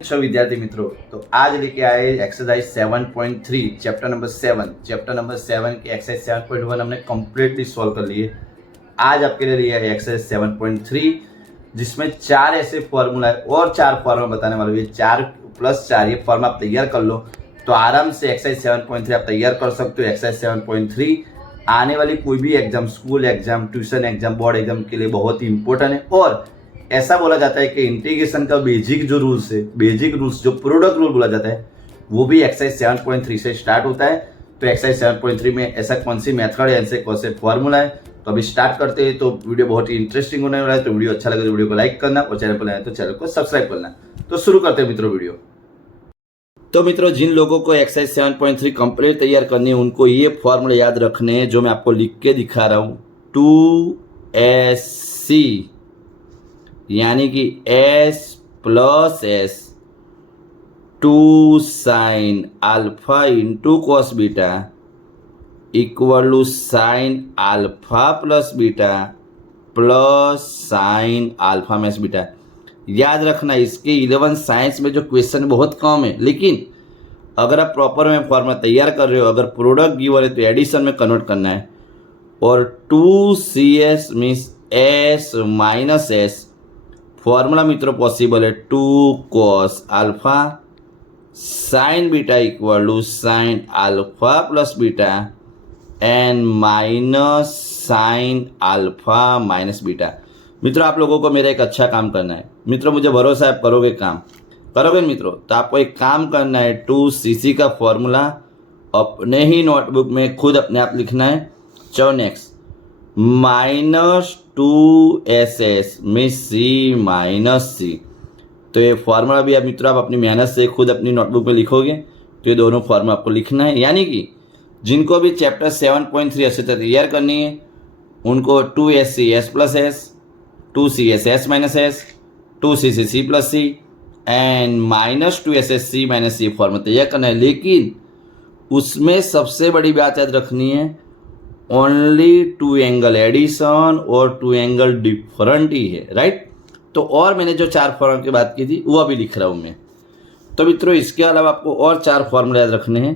अच्छा विद्यार्थी मित्रों, तो आज लेके आए एक्सरसाइज 7.3 चैप्टर नंबर 7 की एक्सरसाइज 7.1 हमने कम्प्लीटली सॉल्व कर लिए। आज आपके लिए लिया है एक्सरसाइज 7.3 जिसमें 4 ऐसे फॉर्मूला है और 4 फॉर्मूला बताने वाले हैं। 4+4 ये फॉर्मूला आप तैयार कर लो तो आराम से एक्सरसाइज 7.3 आप तैयार कर सकते हो। एक्सरसाइज 7.3 आने वाली कोई भी exam, school exam, tuition exam, board exam के लिए बहुत ही इंपॉर्टेंट है। और ऐसा बोला जाता है कि इंटीग्रेशन का बेसिक जो रूल्स है, बेसिक रूल्स जो प्रोडक्ट रूल बोला जाता है, वो भी एक्सरसाइज 7.3 से स्टार्ट होता है। तो एक्सरसाइज 7.3 में ऐसा कौन सी मेथड है, ऐसे कौन से फॉर्मूला है, तो अभी स्टार्ट करते हैं। तो वीडियो बहुत ही इंटरेस्टिंग होने वाला है। तो वीडियो अच्छा लगे तो वीडियो को लाइक करना और चैनल पर नया है तो चैनल को सब्सक्राइब करना। तो शुरू करते हैं मित्रों वीडियो। तो मित्रों, जिन लोगों को एक्सरसाइज 7.3 कंप्लीट तैयार करनी है उनको ये फॉर्मूला याद रखने हैं जो मैं आपको लिख के दिखा रहा हूँ। 2SC यानी कि S+S 2 sine alpha into cos beta equal to sine alpha plus beta plus sine alpha minus beta. याद रखना, इसके 11 साइंस में जो क्वेश्चन बहुत कम है, लेकिन अगर आप प्रॉपर में फॉर्मूला तैयार कर रहे हो, अगर प्रोडक्ट गिवन है तो एडिशन में कन्वर्ट करना है। और 2CS means S minus S formula मित्रों पॉसिबल है 2 cos alpha sine beta equal to sine alpha plus beta and minus sine alpha minus beta. मित्रों, आप लोगों को मेरा एक अच्छा काम करना है। मित्रों, मुझे भरोसा है आप करोगे, काम करोगे मित्रों। तो आपको एक काम करना है, 2CC का फॉर्मूला अपने ही नोटबुक में खुद अपने आप लिखना है। चलो नेक्स्ट, -2SS में C माइनस C। तो ये फॉर्मूला भी आप मित्रों आप अपनी मेहनत से खुद अपनी नोटबुक में लिखोगे तो ये दोनों फॉर्मूला आपको लिखना है। यानी कि जिनको भी चैप्टर 7.3 अच्छे से तैयार करनी है उनको 2SC S+S, 2CS S-S, 2CC C+C and -2SS C minus C formula तैयार करना है। लेकिन उसमें सबसे बड़ी बात याद रखनी है, ओनली 2 एंगल एडिशन और 2 एंगल डिफरेंट ही है, राइट। तो और मैंने जो 4 फॉर्मूला की बात की थी वो अभी लिख रहा हूँ मैं। तो मित्रों, इसके अलावा आपको और 4 फॉर्मूला याद रखने हैं।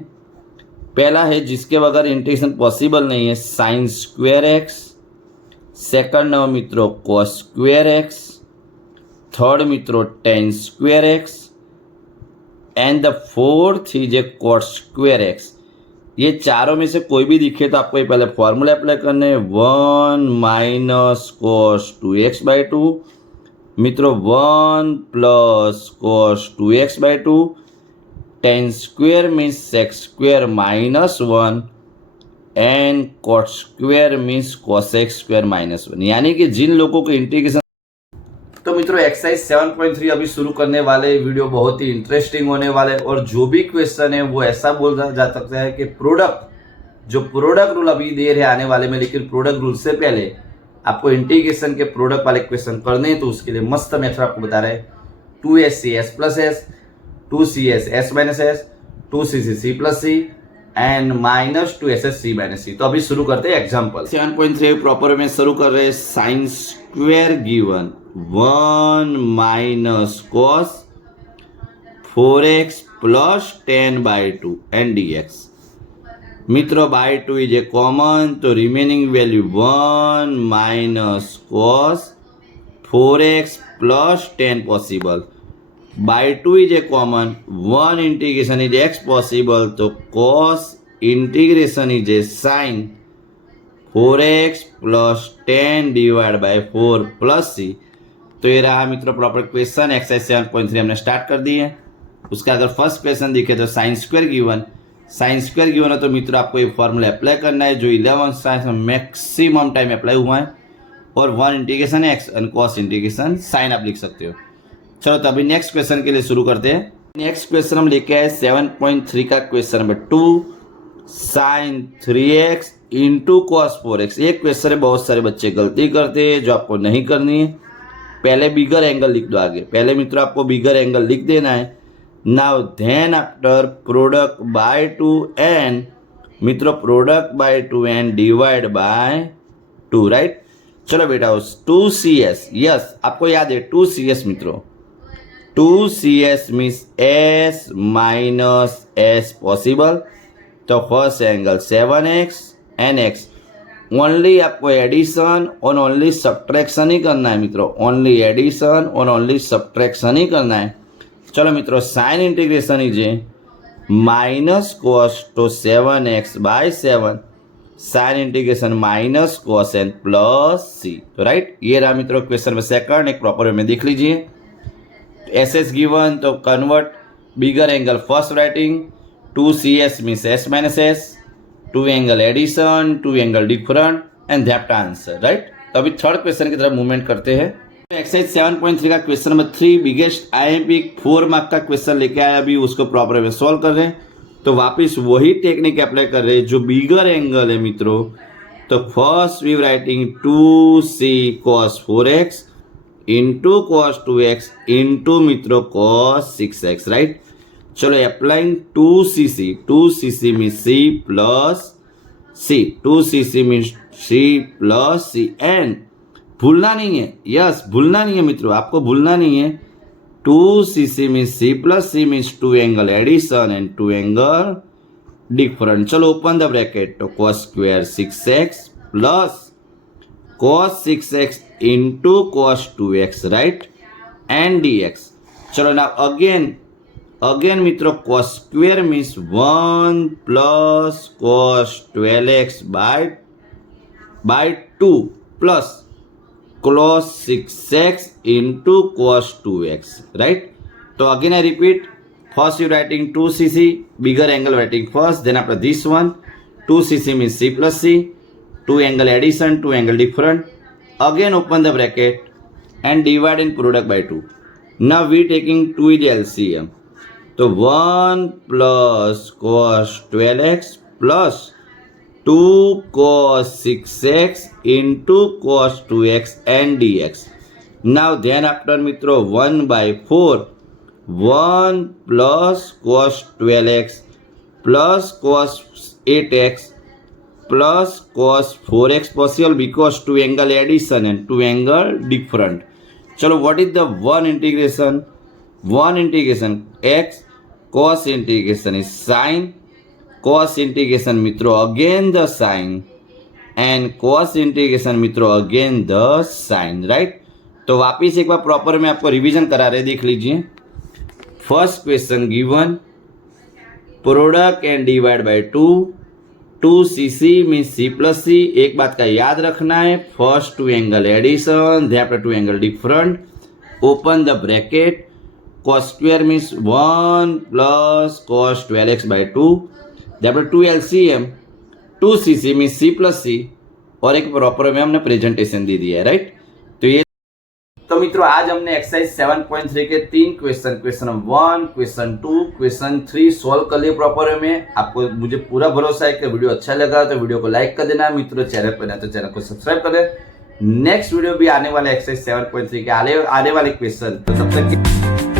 पहला है जिसके बगैर इंटीग्रेशन पॉसिबल नहीं है, साइन स्क्वायर एक्स। सेकंड है मित्रों कॉस स्क्वायर एक्स। थर्ड मित्रों tan square x and the fourth is a cot square x. ये चारों में से कोई भी दिखे तो आपको ये पहले फॉर्मूला अप्लाई करने हैं। 1 माइनस cos 2x/2 मित्रों 1 plus cos 2x/2 tan square means sec square minus 1 and cot square means cosec square minus 1। यानी कि जिन लोगों को इंटीग्रेशन, तो मित्रों एक्सरसाइज 7.3 अभी शुरू करने वाले, वीडियो बहुत ही इंटरेस्टिंग होने वाले। और जो भी क्वेश्चन है वो ऐसा बोला जा सकता है कि प्रोडक्ट रूल अभी देर है आने वाले में, लेकिन प्रोडक्ट रूल से पहले आपको इंटीग्रेशन के प्रोडक्ट वाले क्वेश्चन करने हैं। तो उसके लिए मस्त मेथड आपको बता रहे हैं। 2SC S+S, 2CS S-S, 2CC C+C and -2SS C minus C। तो अभी शुरू करते हैं एग्जाम्पल। 7.3 प्रॉपर में शुरू कर रहे हैं। Sine square given 1 minus cos 4x प्लस 10/2 एंड dx। मित्रों बाय 2 इज ए कॉमन, तो remaining value 1 minus cos 4x plus 10 possible. By 2 is a common, 1 integration is x possible, तो cos integration is a sine 4x plus 10 divide by 4 plus c। तो ये रहा मित्रों proper question. Exercise 7.3 हमने start कर दी है। उसका अगर फर्स्ट क्वेश्चन दिखे तो साइन स्क्वायर गिवन है तो मित्रों आपको ये फॉर्मूला अप्लाई करना है जो 11 साइंस में मैक्सिमम टाइम अप्लाई हुआ है। और 1 integration x and cos integration sine आप लिख सकते हो। चलो तो अभी नेक्स्ट क्वेश्चन के लिए शुरू करते हैं। नेक्स्ट क्वेश्चन हम लेके आए 7.3 का question number 2, sine 3x into cos 4x। एक क्वेश्चन है, बहुत सारे बच्चे गलती करते हैं जो आपको नहीं करनी है। पहले बिगर एंगल लिख दो आगे। पहले मित्रों आपको बिगर एंगल लिख देना है। Now then after product by 2 and मित्रों product by 2 and divide by 2, right. चलो बेटा 2CS, यस आपको याद है 2CS मित्रों 2CS means S minus S possible. तो first angle 7x and x only आपको एडिशन और ओनली सब्ट्रैक्शन ही करना है मित्रों, ओनली एडिशन और ओनली सब्ट्रैक्शन ही करना है। चलो मित्रों, साइन इंटीग्रेशन लीजिए माइनस कोस तो 7x by 7 sine integration minus cos n plus C. तो राइट, ये रहा मित्रों क्वेश्चन में सेकंड, एक प्रॉपर वे में देख लीजिए। एस एस गिवन तो convert bigger angle first writing 2CS means S minus S, 2 angle addition, 2 angle different and that answer. Right, तो अभी थर्ड क्वेश्चन की तरफ मूवमेंट करते हैं। एक्सरसाइज 7.3 का question number 3 biggest IMP 4 mark का क्वेश्चन लेके आया, अभी उसको प्रॉपर वे सॉल्व कर रहे हैं। तो वापस वही टेक्निक अप्लाई कर रहे हैं जो बिगर एंगल है मित्रों। तो first we writing 2C cos 4x into cos 2x into मित्रों cos 6x। राइट, चलो applying 2cc means C plus C, 2cc means C plus C and भूलना नहीं है, यस भूलना नहीं है मित्रों, आपको भूलना नहीं है 2cc means C plus C means 2 angle addition and 2 angle different. चलो ओपन द ब्रैकेट, तो cos square 6x plus cos 6x into cos 2x right and dx। चलो ना अगेन मित्रों cos square means 1 plus cos 12x by 2 plus cos 6x into cos 2x right. तो again I repeat, first you writing 2cc bigger angle writing first, then after this one 2cc means C plus C, 2 angle addition, 2 angle different, again open the bracket and divide in product by 2। Now we taking 2 is LCM, तो 1 plus cos 12x plus 2 cos 6x into cos 2x and dx। Now then after मित्रों 1 by 4 1 plus cos 12x plus cos 8x plus cos 4x possible because 2 angle addition and 2 angle different. चलो what is the one integration x, cos integration is sine, cos integration मित्रों again the sine and cos integration मित्रों again the sine. Right, तो वापिस एक बार proper में आपको revision करा रहे, देख लीजिए। First question given product and divide by 2, 2cc means C plus C। एक बात का याद रखना है, first 2 angle addition, then 2 angle different, open the bracket, cos square means 1 plus cos 12x by 2, then 2 LCM, 2cc means C plus C, और एक proper में हमने प्रेजेंटेशन दे दिया है। राइट, तो ये तो मित्रों आज हमने एक्सरसाइज 7.3 के 3 question number 1, question 2, question 3 solve कर लिए प्रॉपर में। आपको मुझे पूरा भरोसा है कि वीडियो अच्छा लगा तो वीडियो को लाइक कर देना मित्रों, चैनल पर ना तो चैनल को सब्सक्राइब कर देना। नेक्स्ट वीडियो भी आने वाला एक्सरसाइज 7.3 के आने वाले क्वेश्चन, तो तब तक